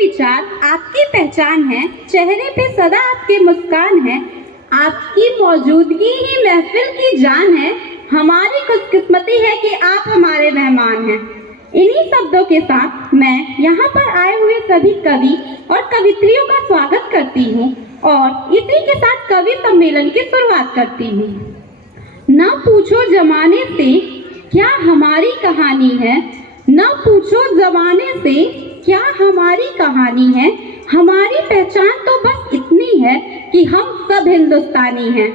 विचार आपकी पहचान है, चेहरे पे सदा आपकी मुस्कान है, आपकी मौजूदगी ही महफिल की जान है, हमारी खुशकिस्मती है कि आप हमारे मेहमान हैं। इन्हीं शब्दों के साथ मैं यहाँ पर आए हुए सभी कवि और कवित्रियों का स्वागत करती हूँ और इसी के साथ कवि सम्मेलन की शुरुआत करती हूँ। न पूछो जमाने से क्या हमारी कहानी है, न पूछो जमाने से क्या हमारी कहानी है, हमारी पहचान तो बस इतनी है कि हम सब हिंदुस्तानी हैं।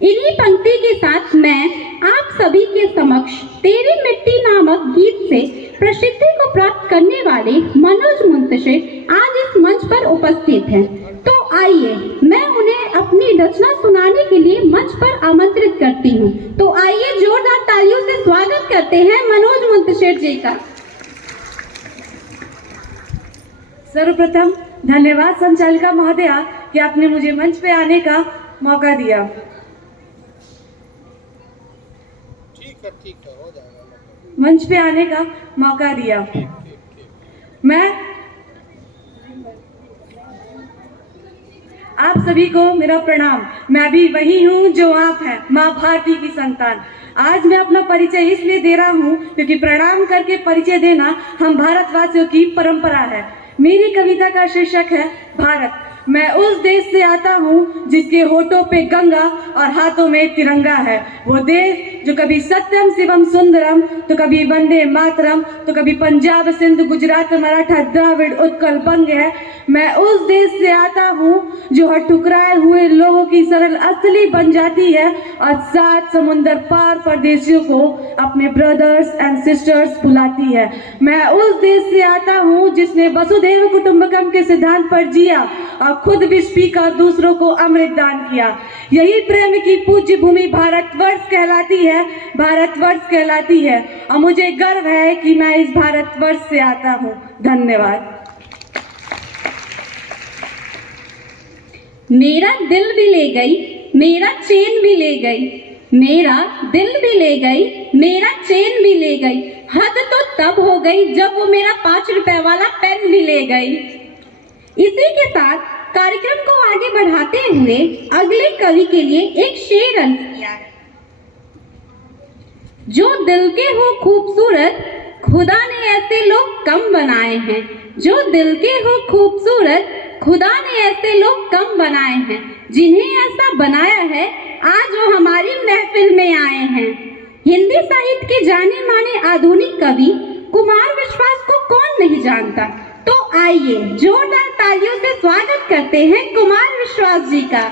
इन्हीं पंक्ति के साथ मैं आप सभी के समक्ष तेरी मिट्टी नामक गीत से प्रसिद्धि को प्राप्त करने वाले मनोज मुंतशिर आज इस मंच पर उपस्थित हैं। तो आइए मैं उन्हें अपनी रचना सुनाने के लिए मंच पर आमंत्रित करती हूँ। तो आइए जोरदार तालियों से स्वागत करते हैं मनोज मुंतशिर जी का। सर्वप्रथम धन्यवाद संचालिका महोदया कि आपने मुझे मंच पे आने का मौका दिया। ठीक है, हो जाएगा। मंच पे आने का मौका दिया। मैं आप सभी को मेरा प्रणाम। मैं भी वही हूँ जो आप हैं, माँ भारती की संतान। आज मैं अपना परिचय इसलिए दे रहा हूँ क्योंकि प्रणाम करके परिचय देना हम भारतवासियों की परंपरा है। मेरी कविता का शीर्षक है भारत। मैं उस देश से आता हूँ जिसके होठों पे गंगा और हाथों में तिरंगा है। वो देश जो कभी सत्यम शिवम सुंदरम, तो कभी वंदे मातरम, तो कभी पंजाब सिंध गुजरात मराठा द्राविड़ उत्कल बंग है। मैं उस देश से आता हूँ जो हर ठुकराए हुए लोगों की सरल असली बन जाती है और 7 समुंदर पार परदेशियों को अपने ब्रदर्स एंड सिस्टर्स बुलाती है। मैं उस देश से आता हूँ जिसने वसुधैव कुटुंबकम के सिद्धांत पर जिया और खुद विष पीकर दूसरों को अमृत दान किया। यही प्रेम की पूज्य भूमि भारतवर्ष कहलाती है, भारतवर्ष कहलाती है। और मुझे गर्व है कि मैं इस भारतवर्ष से आता हूँ। धन्यवाद। मेरा दिल भी ले गई, मेरा चैन भी ले गई, मेरा दिल भी ले गई, मेरा चैन भी ले गई। हद तो तब हो गई जब वो मेरा 5 रुपए वाला पेन भी ले गई। इसी के साथ कार्यक्रम को आगे बढ़ाते हुए अगले कवि के लिए एक शेर अंश किया है। जो दिल के हो खूबसूरत, खुदा ने ऐसे लोग कम बनाए हैं। जो दिल के हो खूबसूरत, खुदा ने ऐसे लोग कम बनाए हैं। जिन्हें ऐसा बनाया है आज वो हमारी महफिल में आए हैं। हिंदी साहित्य के जाने माने आधुनिक कवि कुमार विश्वास को कौन नहीं जानता। तो आइए जोरदार तालियों से स्वागत करते हैं कुमार विश्वास जी का।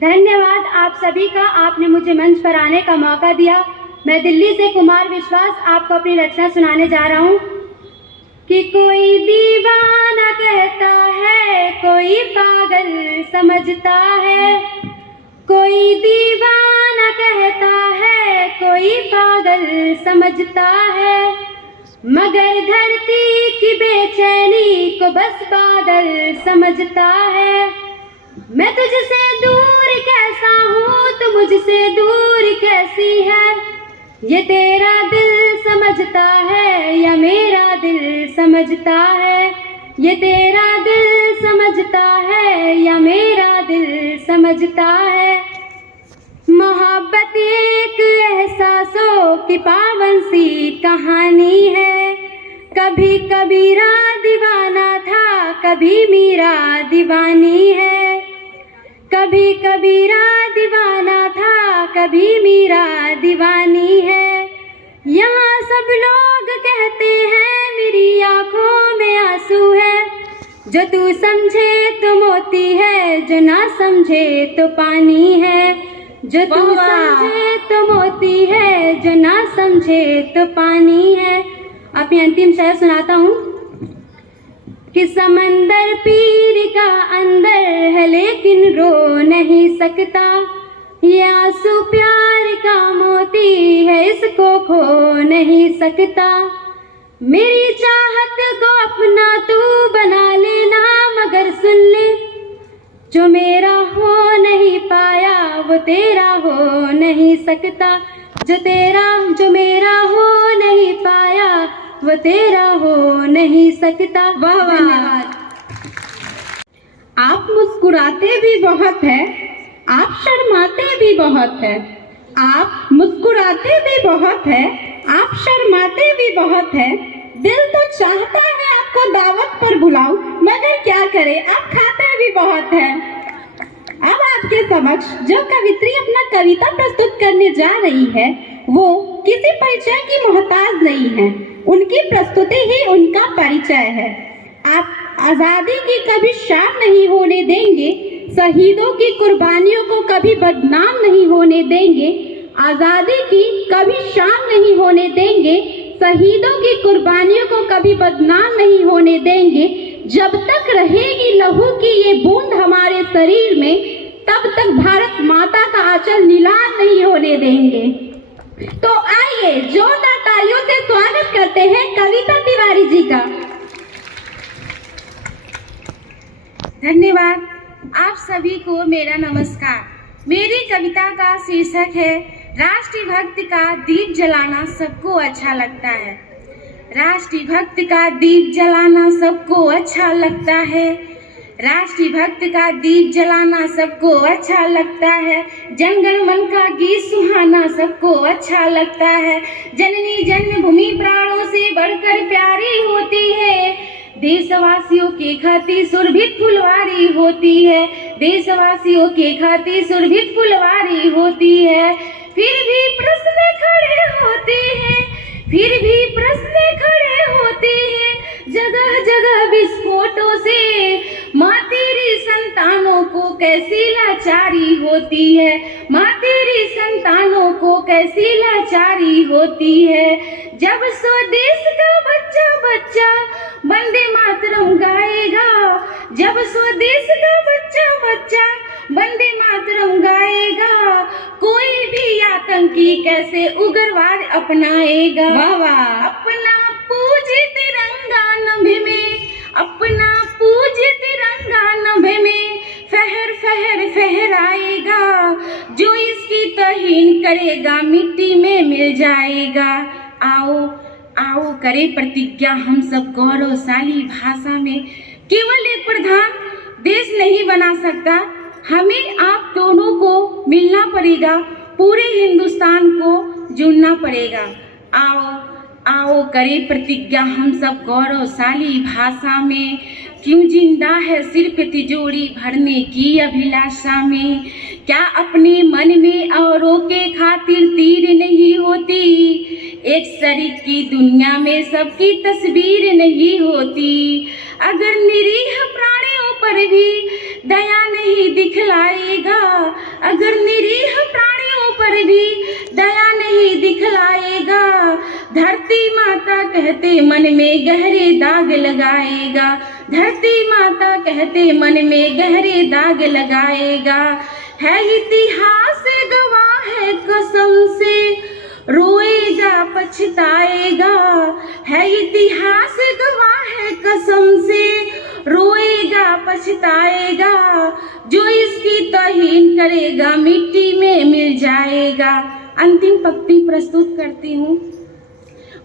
धन्यवाद आप सभी का, आपने मुझे मंच पर आने का मौका दिया। मैं दिल्ली से कुमार विश्वास आपको अपनी रचना सुनाने जा रहा हूँ कि कोई दीवाना कहता है, कोई पागल समझता है। कोई दीवाना कहता है, कोई पागल समझता है, मगर धरती की बेचैनी को बस बादल समझता है। मैं तुझसे दूर कैसा हूँ, तू मुझसे दूर कैसी है, ये तेरा दिल समझता है या मेरा दिल समझता है, ये तेरा दिल समझता है या मेरा दिल समझता है। मोहब्बत एक एहसासों की पावन सी कहानी है। कभी कबीरा दीवाना था, कभी मीरा दीवानी है। कभी कबीरा दीवाना था, कभी मीरा दीवानी है। यहाँ सब लोग कहते हैं मेरी आंखों में आंसू है। जो तू समझे तो मोती है, जो ना समझे तो पानी है। जो तू समझे तो मोती है, जो ना समझे तो पानी है। अपनी अंतिम शेर सुनाता हूँ कि समंदर पीर का अंदर है लेकिन रो नहीं सकता। ये आंसू प्यार का मोती है, इसको खो नहीं सकता। मेरी चाहत को अपना तू बना लेना, मगर सुन ले जो मेरा हो नहीं पाया वो तेरा हो नहीं सकता। जो मेरा हो नहीं पाया वो तेरा हो नहीं सकता। वाह वाह। धन्यवाद। आप मुस्कुराते भी बहुत है, आप शर्माते भी बहुत है। आप मुस्कुराते भी बहुत है, आप शर्माते भी बहुत है। दिल तो चाहता है आपको दावत पर बुलाऊं, मगर क्या करे आप खाते भी बहुत है। अब आपके समक्ष जो कवित्री अपना कविता प्रस्तुत करने जा रही है वो किसी परिचय की मोहताज नहीं है, उनकी प्रस्तुति ही उनका परिचय है। आप आजादी की कभी शान नहीं होने देंगे, शहीदों की कुर्बानियों को कभी बदनाम नहीं होने देंगे। आजादी की कभी शान नहीं होने देंगे, शहीदों की कुर्बानियों को कभी बदनाम नहीं होने देंगे। जब तक रहेगी लहू की ये बूंद हमारे शरीर में, तब तक भारत माता का आंचल नीलाम नहीं होने देंगे। तो आइए जोरदार तालियों से स्वागत करते हैं कविता तिवारी जी का। धन्यवाद। आप सभी को मेरा नमस्कार। मेरी कविता का शीर्षक है राष्ट्रीय भक्त का दीप जलाना सबको अच्छा लगता है। राष्ट्रीय भक्त का दीप जलाना सबको अच्छा लगता है। राष्ट्रीय भक्त का दीप जलाना सबको अच्छा लगता है। जनगण मन का गीत सुहाना सबको अच्छा लगता है। जननी जन्मभूमि प्राणों से बढ़कर प्यारी होती है। देशवासियों के खातिर सुरभित फुलवारी होती है। देशवासियों के खातिर सुरभित फुलवारी होती है। फिर भी प्रश्न खड़े होते हैं, फिर भी प्रश्न खड़े होते हैं। जगह जगह विस्फोटों से माँ तेरी संतानों को कैसी लाचारी होती है। माँ तेरी संतानों को कैसी लाचारी होती है। जब स्वदेश का बच्चा बच्चा वंदे मातरम गाएगा, जब स्वदेश का बच्चा बच्चा वंदे मातरम गाएगा, कोई भी आतंकी कैसे उग्रवाद अपनाएगा। वाह वाह। अपना पूज्य तिरंगा नभ में, अपना पूज्य तिरंगा नभ में फहर फहर फहराएगा। जो इसकी तौहीन करेगा मिट्टी में मिल जाएगा। आओ आओ करे प्रतिज्ञा हम सब गौरवशाली भाषा में। केवल एक प्रधान देश नहीं बना सकता, हमें आप दोनों को मिलना पड़ेगा, पूरे हिंदुस्तान को जुड़ना पड़ेगा। आओ आओ करे प्रतिज्ञा हम सब गौरवशाली भाषा में। क्यों जिंदा है सिर्फ तिजोरी भरने की अभिलाषा में। क्या अपने मन में औरों के खातिर तीर नहीं होती। एक शरीर की दुनिया में सबकी तस्वीर नहीं होती। अगर निरीह प्राणियों पर भी दया नहीं दिखलाएगा, अगर निरीह प्राणियों पर भी दया नहीं दिखलाएगा, धरती माता कहते मन में गहरे दाग लगाएगा। धरती माता कहते मन में गहरे दाग लगाएगा। है इतिहास गवाह है कसम से, रोएगा पछताएगा। है इतिहास गवाह है कसम से, रोएगा पछताएगा। जो इसकी तौहीन करेगा मिट्टी में मिल जाएगा। अंतिम पंक्ति प्रस्तुत करती हूँ।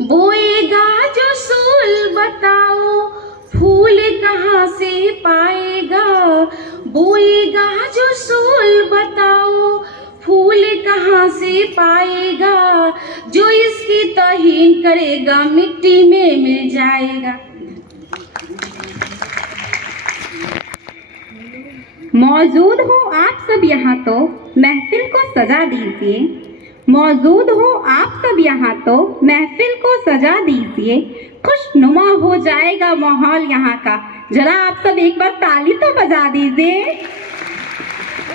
बोएगा जो सूल बताओ फूल कहाँ से पाएगा। बोएगा जो सूल बताओ फूल कहाँ से पाएगा। जो इसकी तौहीन करेगा मिट्टी में मिल जाएगा। मौजूद हो आप सब यहाँ तो महफिल को सजा दीजिए। मौजूद हो आप सब यहाँ तो महफिल को सजा दीजिए। खुशनुमा हो जाएगा माहौल यहाँ का। जरा आप सब एक बार ताली तो बजा दीजिए।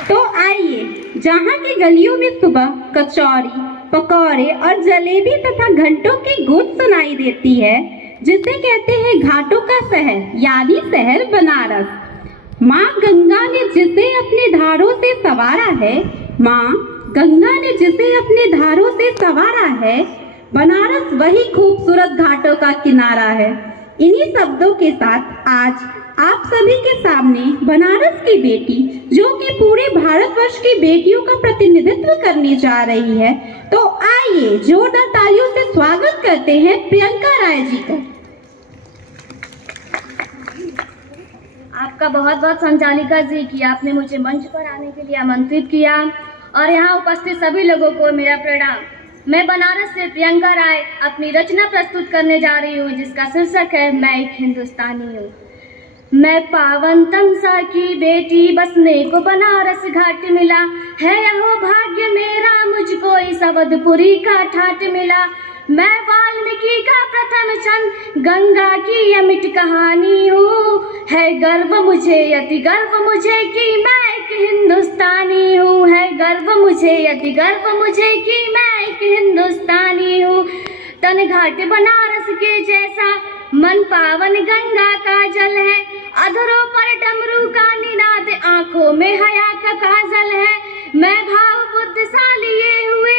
तो आइए, जहाँ की गलियों में सुबह कचौरी, पकौड़े और जलेबी तथा घंटों की गूंज सुनाई देती है, जिसे कहते हैं घाटों का शहर यानी शहर बनारस। माँ गंगा ने जिसे अपने धारों से संवारा है, माँ गंगा ने जिसे अपने धारों से संवारा है, बनारस वही खूबसूरत घाटों का किनारा है। इन्हीं शब्दों के साथ आज आप सभी के सामने बनारस की बेटी जो कि पूरे भारतवर्ष की बेटियों का प्रतिनिधित्व करने जा रही है, तो आइए जोरदार तालियों से स्वागत करते हैं प्रियंका राय जी का। आपका बहुत बहुत संचालिका जी कि आपने मुझे मंच पर आने के लिए आमंत्रित किया और यहाँ उपस्थित सभी लोगों को मेरा प्रणाम। मैं बनारस से प्रियंका राय अपनी रचना प्रस्तुत करने जा रही हूँ जिसका शीर्षक है मैं एक हिंदुस्तानी हूँ। मैं पावन तमसा की बेटी बसने को बनारस घाट मिला है, यहो भाग्य मेरा मुझको इस अवधपुरी का ठाट मिला। मैं वाल्मीकि का प्रथम छंद गंगा की अमिट कहानी हूँ, है गर्व मुझे अति गर्व मुझे कि मैं एक हिंदुस्तानी हूँ, है गर्व मुझे अति गर्व मुझे कि मैं एक हिंदुस्तानी हूँ। तन घाट बनारस के जैसा मन पावन गंगा का जल है, अधरों पर डमरू का निनाद आंखों में हया का काजल है। मैं भाव बुद्ध सा लिए हुए,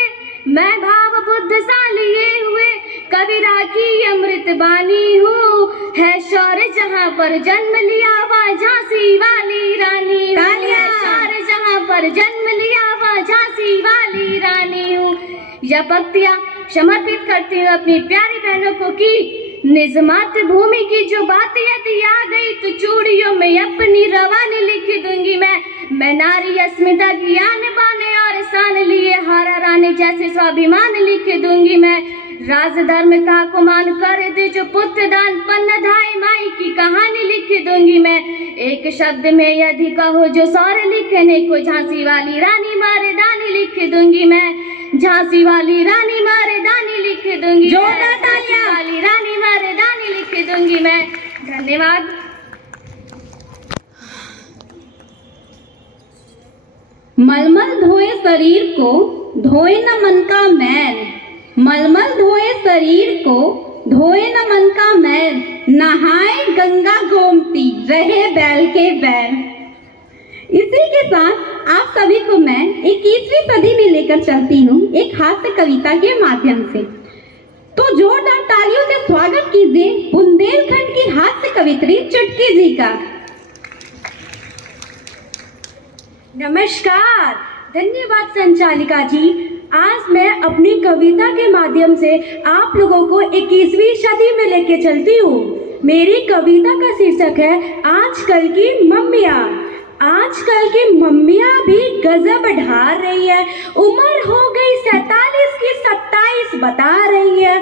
मैं भाव बुद्ध सा लिए हुए कबीरा की अमृत बानी हूँ, है शौर्य जहाँ पर जन्म लिया वह झांसी वाली रानी हूँ, है शौर्य जहाँ पर जन्म लिया वह झांसी वाली रानी हूँ। यह भक्तियाँ समर्पित करती हूँ अपनी प्यारी बहनों को कि निज मातृभूमि की जो बात यदि आ गई तो चूड़ियों में अपनी रवानी लिख दूंगी मैं नारी अस्मिता की आन बाने और शान लिए हारा रानी जैसे स्वाभिमान लिख दूंगी मैं। राज धर्म का कुमान कर दे जो पुत्र दान पन्न धाई माई की कहानी लिख दूंगी मैं। एक शब्द में यदि कहो जो सौर लिखने को झांसी वाली रानी मर्दानी लिख दूंगी मैं, झांसी वाली रानी मर्दानी लिख दूंगी, झांसी वाली रानी मर्दानी लिख दूंगी मैं। धन्यवाद। मलमल धोए शरीर को धोए न मन का मैल, मलमल धोए शरीर को धोए न मन का मैल, नहाए गंगा गोमती रहे बैल के बैल। इसी के साथ आप सभी को मैं 21वीं सदी में लेकर चलती हूँ एक हास्य कविता के माध्यम से। तो जोरदार तालियों से स्वागत कीजिए बुंदेलखंड की हास्य कवित्री चुटकी जी का। नमस्कार, धन्यवाद संचालिका जी। आज मैं अपनी कविता के माध्यम से आप लोगों को 21वीं सदी में लेके चलती हूँ। मेरी कविता का शीर्षक है आजकल की मम्मियाँ। आजकल की मम्मियाँ भी गजब ढा रही है, उम्र हो गई 47 की 27 बता रही है,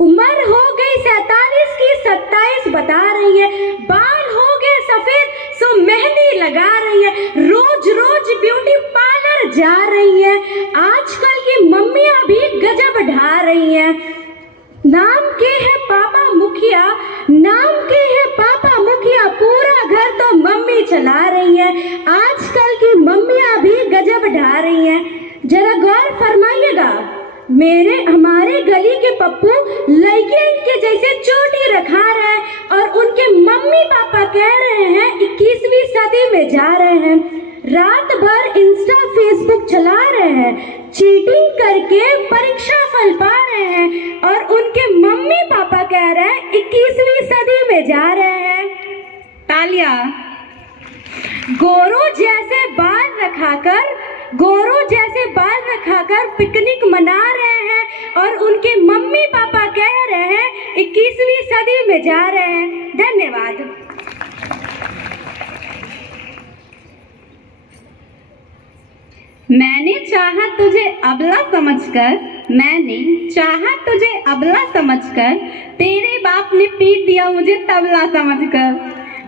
उम्र हो गई 47 की 27 बता रही है, बाल हो गए सफेद सो मेहंदी लगा रही है, रोज रोज ब्यूटी पार्लर जा रही है। आजकल की मम्मियाँ भी गजब ढा रही हैं। नाम के है पापा मुखिया, नाम के है पापा मुखिया, पूरा घर तो मम्मी चला रही है। आजकल की मम्मियाँ भी गजब ढा रही हैं। जरा गौर फरमाइएगा, हमारे गली के पप्पू लड़के के जैसे चोटी रखा रहे हैं और उनके मम्मी पापा कह रहे हैं 21वीं सदी में जा रहे हैं। रात भर इंस्टा फेसबुक चला रहे हैं, चीटिंग करके परीक्षा फल पा रहे हैं और उनके मम्मी पापा कह रहे हैं 21वीं सदी में जा रहे हैं। तालियां। गोरों जैसे बाल रखाकर पिकनिक मना रहे हैं और उनके मम्मी पापा कह रहे हैं 21वीं सदी में जा रहे हैं। धन्यवाद। मैंने चाहा तुझे अबला समझकर, तेरे बाप ने पीट दिया मुझे तबला समझकर।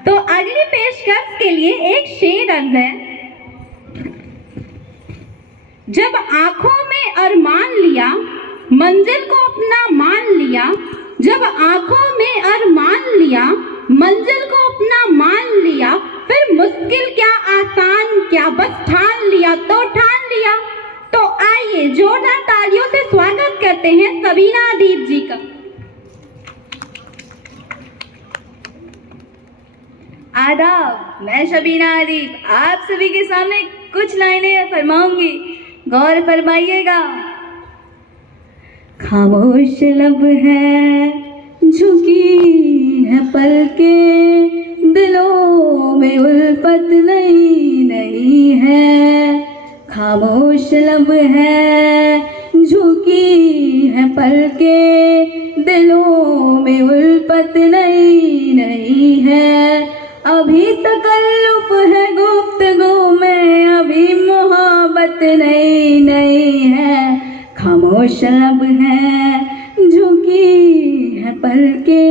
तो अगली पेशकश के लिए एक शेर अर्ज है। जब आंखों में अरमान लिया, मंजिल को अपना मान लिया, जब आंखों में अरमान लिया, मंजिल को अपना मान लिया, फिर मुश्किल क्या आसान क्या, बस ठान लिया तो ठान लिया। तो आइए जोरदार तालियों से स्वागत करते हैं सबीना अदीब जी का। आदाब, मैं शबीना अदीब आप सभी के सामने कुछ लाइनें फरमाऊंगी, गौर फरमाइएगा। खामोश लब है, झुकी है पलके, लब है, झुकी है पलके, दिलों में उल्फत नई नई है। अभी तकल्लुफ है गुफ्तगू में, अभी मोहब्बत नई नई है। खामोश लब है, झुकी है पलके,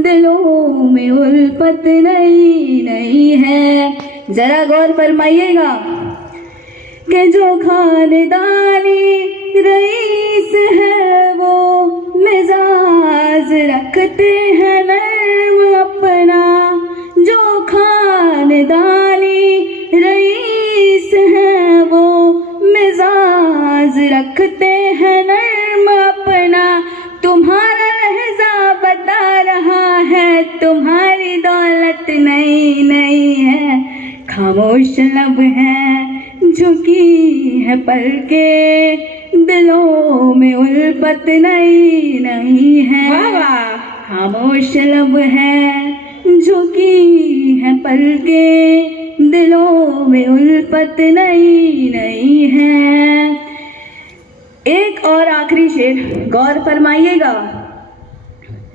दिलों में उल्फत नई नई है। जरा गौर फरमाइएगा कि जो खानदानी रईस है वो मिजाज रखते हैं नर्म अपना। जो खानदानी रईस है वो मिजाज रखते हैं नर्म अपना। तुम्हारा लहजा बता रहा है तुम्हारी दौलत नई नई है। खामोश लब है, झुकी है पलके, दिलों में उल्फत नई नई है। खामोश लब है, झुकी है पलके, दिलों में उल्फत नई नई है। एक और आखिरी शेर गौर फरमाइएगा।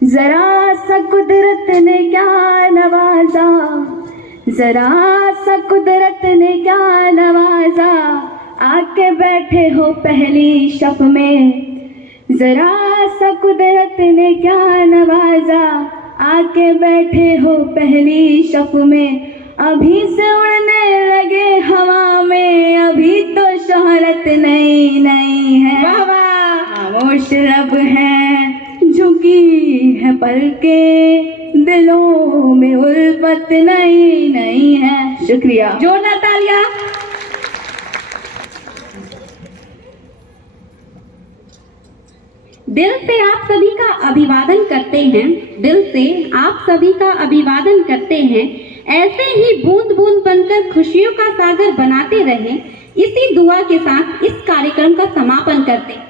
जरा सा कुदरत ने क्या नवाजा, जरा सा कुदरत ने क्या नवाजा, आके बैठे हो पहली शब में। जरा सा कुदरत ने क्या नवाजा, आके बैठे हो पहली शब में। अभी से उड़ने लगे हवा में, अभी तो शोहरत नई नई है। खामोश लब है, झुकी है पलके, दिलों में उल्फत नई नई है। शुक्रिया। जोरदार तालियां। दिल से आप सभी का अभिवादन करते हैं, दिल से आप सभी का अभिवादन करते हैं। ऐसे ही बूंद बूंद बनकर खुशियों का सागर बनाते रहें। इसी दुआ के साथ इस कार्यक्रम का समापन करते हैं।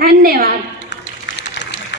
धन्यवाद।